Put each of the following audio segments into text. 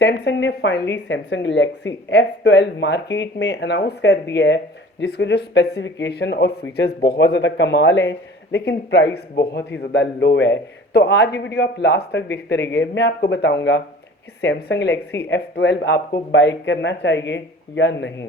Samsung ने finally Samsung Galaxy F12 market में announce कर दिया है, जिसके जो स्पेसिफिकेशन और फीचर्स बहुत ज़्यादा कमाल हैं, लेकिन प्राइस बहुत ही ज़्यादा लो है। तो आज ये वीडियो आप लास्ट तक देखते रहिए। मैं आपको बताऊंगा कि सैमसंग गैलेक्सी F12 आपको बाय करना चाहिए या नहीं।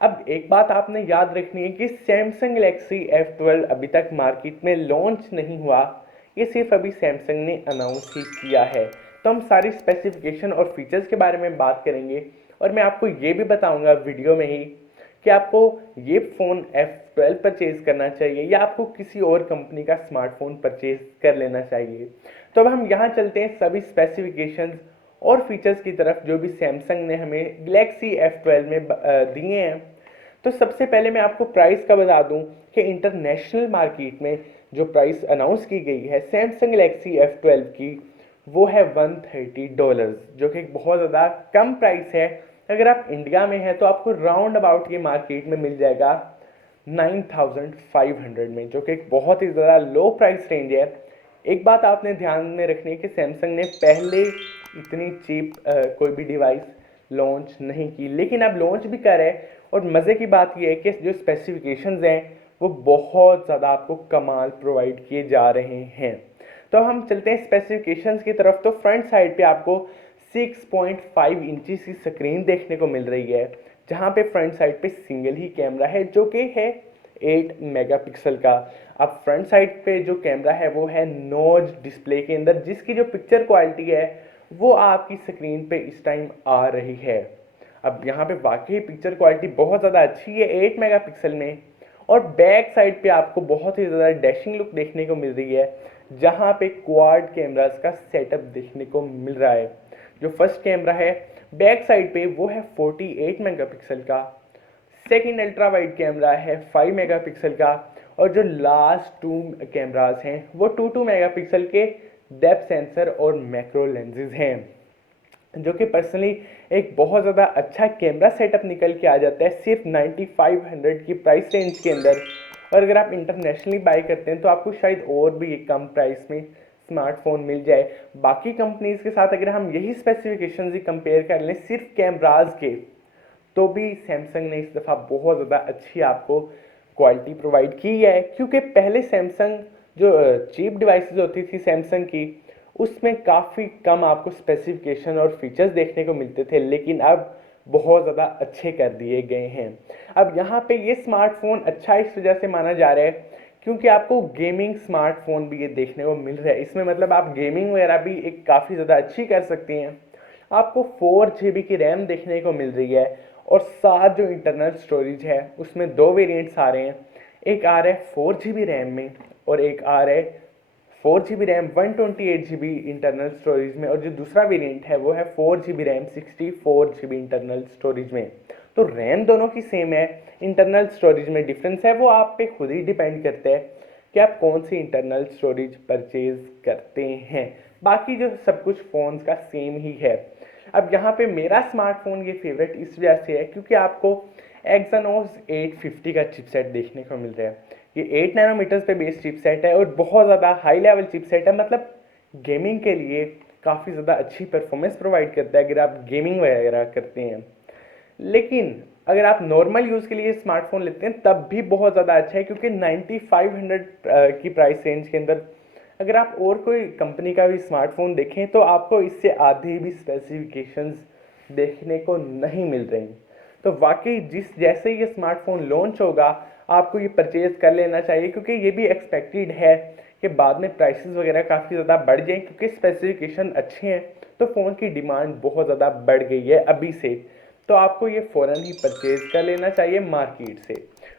अब एक बात आपने याद रखनी है कि सैमसंग गैलेक्सी F12 अभी तक मार्केट में लॉन्च नहीं हुआ, ये सिर्फ अभी सैमसंग ने अनाउंस ही किया है। तो हम सारी स्पेसिफिकेशन और फीचर्स के बारे में बात करेंगे और मैं आपको ये भी बताऊंगा वीडियो में ही कि आपको ये फ़ोन F12 परचेज़ करना चाहिए या आपको किसी और कंपनी का स्मार्टफोन परचेज़ कर लेना चाहिए। तो अब हम यहाँ चलते हैं सभी स्पेसिफिकेशंस और फीचर्स की तरफ जो भी सैमसंग ने हमें गैलेक्सी F12 में दिए हैं। तो सबसे पहले मैं आपको प्राइस का बता दूं कि इंटरनेशनल मार्केट में जो प्राइस अनाउंस की गई है सैमसंग गैलेक्सी F12 की, वो है $130, जो कि बहुत ज़्यादा कम प्राइस है। अगर आप इंडिया में हैं तो आपको राउंड अबाउट ये मार्केट में मिल जाएगा 9500 में, जो कि एक बहुत ही ज़्यादा लो प्राइस रेंज है। एक बात आपने ध्यान में रखनी है कि सैमसंग ने पहले इतनी चीप कोई भी डिवाइस लॉन्च नहीं की, लेकिन अब लॉन्च भी कर रहे हैं। और मज़े की बात यह है कि जो स्पेसिफिकेशंस हैं वो बहुत ज़्यादा आपको कमाल प्रोवाइड किए जा रहे हैं। तो हम चलते हैं स्पेसिफिकेशंस की तरफ। तो फ्रंट साइड पे आपको 6.5 इंचेस की स्क्रीन देखने को मिल रही है, जहाँ पे फ्रंट साइड पे सिंगल ही कैमरा है जो कि है 8 मेगापिक्सल का। अब फ्रंट साइड पे जो कैमरा है वो है नॉच डिस्प्ले के अंदर, जिसकी जो पिक्चर क्वालिटी है वो आपकी स्क्रीन पे इस टाइम आ रही है। अब यहाँ पे वाकई पिक्चर क्वालिटी बहुत ज़्यादा अच्छी है 8 मेगापिक्सल में। और बैक साइड पे आपको बहुत ही ज़्यादा डैशिंग लुक देखने को मिल रही है, जहाँ पे क्वाड कैमरास का सेटअप देखने को मिल रहा है। जो फर्स्ट कैमरा है बैक साइड पे वो है 48 मेगापिक्सल का, सेकेंड अल्ट्रा वाइड कैमरा है 5 मेगापिक्सल का, और जो लास्ट 2 कैमरास हैं वो 2 मेगापिक्सल के डेप्थ सेंसर और मैक्रो लेंसेज हैं, जो कि पर्सनली एक बहुत ज़्यादा अच्छा कैमरा सेटअप निकल के आ जाता है सिर्फ 9500 की प्राइस रेंज के अंदर। और अगर आप इंटरनेशनली बाय करते हैं तो आपको शायद और भी एक कम प्राइस में स्मार्टफोन मिल जाए। बाकी कंपनीज़ के साथ अगर हम यही स्पेसिफिकेशंस ही कंपेयर कर लें सिर्फ कैमराज के, तो भी सैमसंग ने इस दफ़ा बहुत ज़्यादा अच्छी आपको क्वालिटी प्रोवाइड की है। क्योंकि पहले सैमसंग जो चीप डिवाइसेस होती थी सैमसंग की, उसमें काफ़ी कम आपको स्पेसिफिकेशन और फीचर्स देखने को मिलते थे, लेकिन अब बहुत ज़्यादा अच्छे कर दिए गए हैं। अब यहाँ पे ये स्मार्टफोन अच्छा इस वजह से माना जा रहा है क्योंकि आपको गेमिंग स्मार्टफोन भी ये देखने को मिल रहा है। इसमें मतलब आप गेमिंग वगैरह भी एक काफ़ी ज़्यादा अच्छी कर सकती हैं। आपको 4 GB की रैम देखने को मिल रही है और साथ जो इंटरनल स्टोरेज है उसमें 2 वेरिएंट्स आ रहे हैं। एक आ रहा है 4 GB रैम में और एक आ रहा है 4 GB RAM 128 GB internal storage में, और जो दूसरा वेरिएंट है वो है 4 GB RAM 64 GB internal storage में। तो रैम दोनों की सेम है, इंटरनल स्टोरेज में डिफरेंस है, वो आप पे खुद ही डिपेंड करता है कि आप कौन सी इंटरनल स्टोरेज परचेज करते हैं। बाकी जो सब कुछ फ़ोन्स का सेम ही है। अब यहाँ पे मेरा स्मार्टफोन ये फेवरेट इस वजह से है क्योंकि आपको Exynos 850 का चिपसेट देखने को मिल रहा है। ये 8 नैनोमीटर्स पे बेस्ड चिपसेट है और बहुत ज़्यादा हाई लेवल चिपसेट है, मतलब गेमिंग के लिए काफ़ी ज़्यादा अच्छी परफॉर्मेंस प्रोवाइड करता है अगर आप गेमिंग वगैरह करते हैं। लेकिन अगर आप नॉर्मल यूज़ के लिए स्मार्टफोन लेते हैं तब भी बहुत ज़्यादा अच्छा है, क्योंकि 9500 की प्राइस रेंज के अंदर अगर आप और कोई कंपनी का भी स्मार्टफोन देखें तो आपको इससे आधे भी स्पेसिफिकेशंस देखने को नहीं मिल रहे हैं। तो वाकई जैसे ही ये स्मार्टफोन लॉन्च होगा आपको ये परचेज कर लेना चाहिए, क्योंकि ये भी एक्सपेक्टेड है कि बाद में प्राइसेस वगैरह काफ़ी ज़्यादा बढ़ जाएं, क्योंकि स्पेसिफिकेशन अच्छे हैं तो फ़ोन की डिमांड बहुत ज़्यादा बढ़ गई है अभी से। तो आपको ये फ़ौरन ही परचेज कर लेना चाहिए मार्केट से।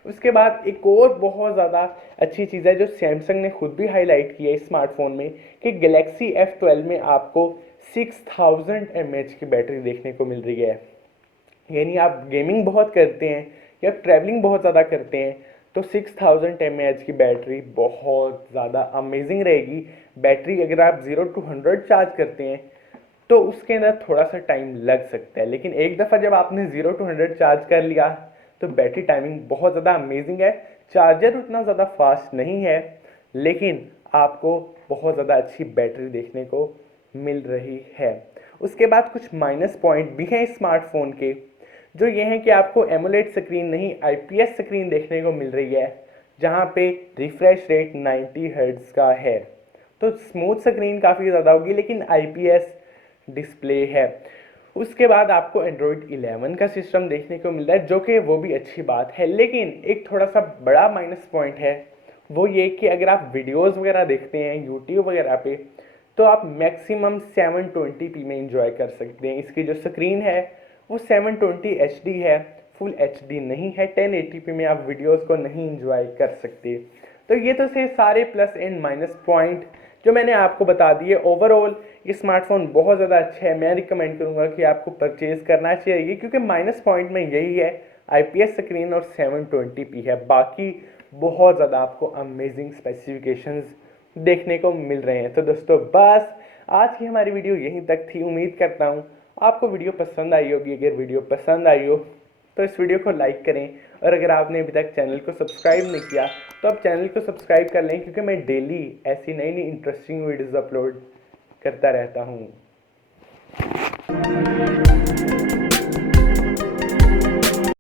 उसके बाद एक और बहुत ज़्यादा अच्छी चीज़ है जो सैमसंग ने खुद भी हाईलाइट की है इस स्मार्टफोन में, कि गैलेक्सी F12 में आपको 6000 mAh की बैटरी देखने को मिल रही है। यानी आप गेमिंग बहुत करते हैं या ट्रैवलिंग बहुत ज़्यादा करते हैं तो 6000 mAh की बैटरी बहुत ज़्यादा अमेजिंग रहेगी। बैटरी अगर आप 0 to 100 चार्ज करते हैं तो उसके अंदर थोड़ा सा टाइम लग सकता है, लेकिन एक दफ़ा जब आपने 0 to 100 चार्ज कर लिया तो बैटरी टाइमिंग बहुत ज़्यादा अमेजिंग है। चार्जर उतना ज़्यादा फास्ट नहीं है, लेकिन आपको बहुत ज़्यादा अच्छी बैटरी देखने को मिल रही है। उसके बाद कुछ माइनस पॉइंट भी हैं स्मार्टफोन के, जो ये हैं कि आपको एमोलेड स्क्रीन नहीं आईपीएस स्क्रीन देखने को मिल रही है, जहाँ पे रिफ्रेश रेट 90 हर्ट्ज का है। तो स्मूथ स्क्रीन काफ़ी ज़्यादा होगी, लेकिन आईपीएस डिस्प्ले है। उसके बाद आपको एंड्रॉयड 11 का सिस्टम देखने को मिल रहा है, जो कि वो भी अच्छी बात है, लेकिन एक थोड़ा सा बड़ा माइनस पॉइंट है, वो ये कि अगर आप वीडियोस वगैरह देखते हैं यूट्यूब वगैरह पे, तो आप मैक्सिमम 720p में इंजॉय कर सकते हैं। इसकी जो स्क्रीन है वो 720 HD है, फुल HD नहीं है। 1080p में आप वीडियोस को नहीं इंजॉय कर सकते। तो ये तो से सारे प्लस एंड माइनस पॉइंट जो मैंने आपको बता दिए। ओवरऑल ये स्मार्टफोन बहुत ज़्यादा अच्छा है, मैं रिकमेंड करूँगा कि आपको परचेज़ करना चाहिए, क्योंकि माइनस पॉइंट में यही है, आईपीएस स्क्रीन और 720p है। बाकी बहुत ज़्यादा आपको अमेजिंग स्पेसिफिकेशंस देखने को मिल रहे हैं। तो दोस्तों बस आज की हमारी वीडियो यहीं तक थी। उम्मीद करता हूँ आपको वीडियो पसंद आई होगी। अगर वीडियो पसंद आई हो तो इस वीडियो को लाइक करें, और अगर आपने अभी तक चैनल को सब्सक्राइब नहीं किया तो आप चैनल को सब्सक्राइब कर लें, क्योंकि मैं डेली ऐसी नई नई इंटरेस्टिंग वीडियोज़ अपलोड करता रहता हूँ।